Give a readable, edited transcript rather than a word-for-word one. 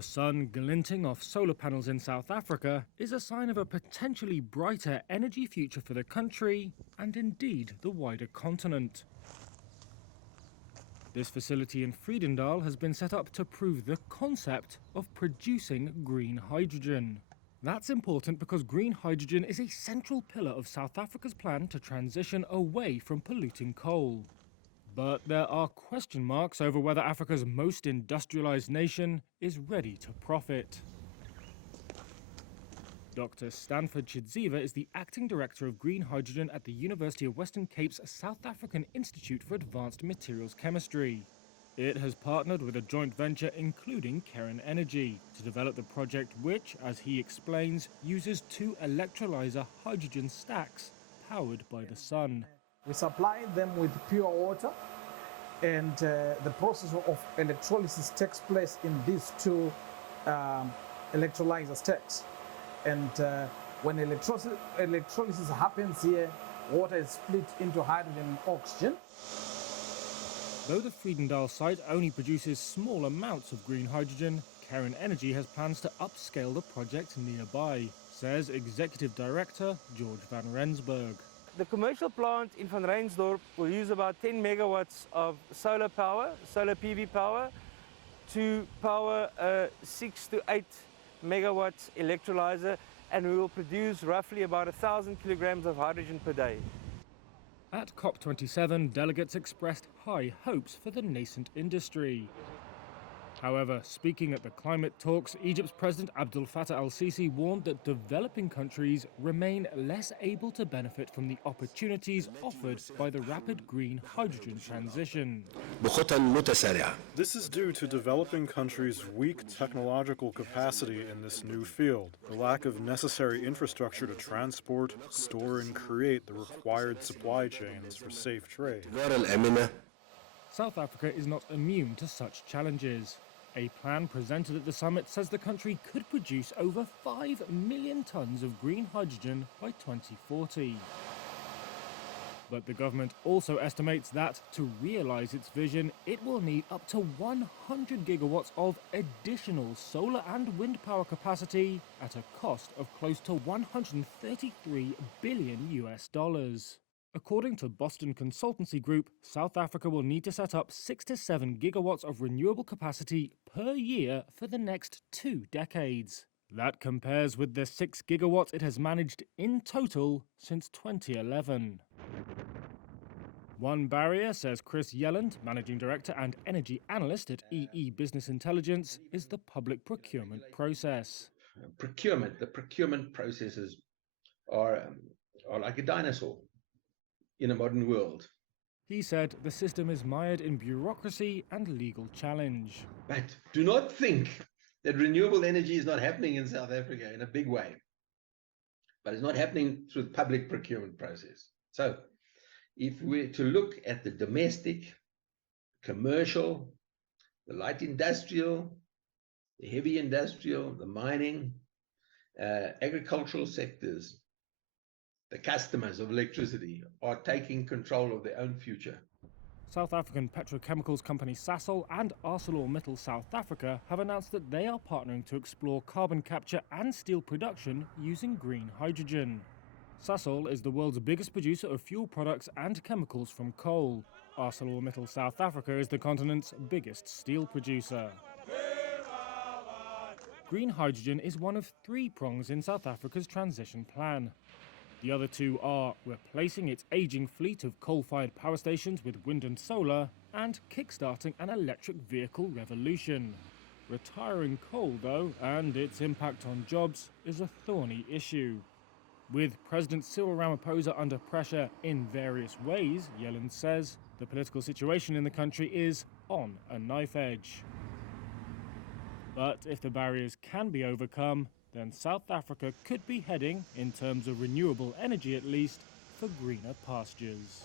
The sun glinting off solar panels in South Africa is a sign of a potentially brighter energy future for the country and indeed the wider continent. This facility in Vredendal has been set up to prove the concept of producing green hydrogen. That's important because green hydrogen is a central pillar of South Africa's plan to transition away from polluting coal. But there are question marks over whether Africa's most industrialized nation is ready to profit. Dr. Stanford Chidziva is the acting director of green hydrogen at the University of Western Cape's South African Institute for Advanced Materials Chemistry. It has partnered with a joint venture including Renewable Energy to develop the project which, as he explains, uses two electrolyzer hydrogen stacks powered by the sun. We supply them with pure water, and the process of electrolysis takes place in these two electrolyzer stacks. And when electrolysis happens here, water is split into hydrogen and oxygen. Though the Vredendal site only produces small amounts of green hydrogen, Renewable Energy has plans to upscale the project nearby, says Executive Director George van Rensburg. The commercial plant in Van Rensdorp will use about 10 megawatts of solar power, solar PV power, to power a 6 to 8 megawatts electrolyzer, and we will produce roughly about 1,000 kilograms of hydrogen per day. At COP27, delegates expressed high hopes for the nascent industry. However, speaking at the climate talks, Egypt's President Abdel Fattah al-Sisi warned that developing countries remain less able to benefit from the opportunities offered by the rapid green hydrogen transition. This is due to developing countries' weak technological capacity in this new field, the lack of necessary infrastructure to transport, store, and create the required supply chains for safe trade. South Africa is not immune to such challenges. A plan presented at the summit says the country could produce over 5 million tons of green hydrogen by 2040. But the government also estimates that, to realize its vision, it will need up to 100 gigawatts of additional solar and wind power capacity at a cost of close to $133 billion. According to Boston Consultancy Group, South Africa will need to set up 6 to 7 gigawatts of renewable capacity per year for the next 2 decades. That compares with the 6 gigawatts it has managed in total since 2011. One barrier, says Chris Yelland, Managing Director and Energy Analyst at EE Business Intelligence, is the public procurement process. The procurement processes are like a dinosaur in a modern world. He said the system is mired in bureaucracy and legal challenge. But do not think that renewable energy is not happening in South Africa in a big way. But it's not happening through the public procurement process. So if we're to look at the domestic, commercial, the light industrial, the heavy industrial, the mining, agricultural sectors, the customers of electricity are taking control of their own future. South African petrochemicals company Sasol and ArcelorMittal South Africa have announced that they are partnering to explore carbon capture and steel production using green hydrogen. Sasol is the world's biggest producer of fuel products and chemicals from coal. ArcelorMittal South Africa is the continent's biggest steel producer. Green hydrogen is one of 3 prongs in South Africa's transition plan. The other 2 are replacing its aging fleet of coal-fired power stations with wind and solar, and kickstarting an electric vehicle revolution. Retiring coal, though, and its impact on jobs is a thorny issue. With President Cyril Ramaphosa under pressure in various ways, Yelland says, the political situation in the country is on a knife edge. But if the barriers can be overcome, then South Africa could be heading, in terms of renewable energy at least, for greener pastures.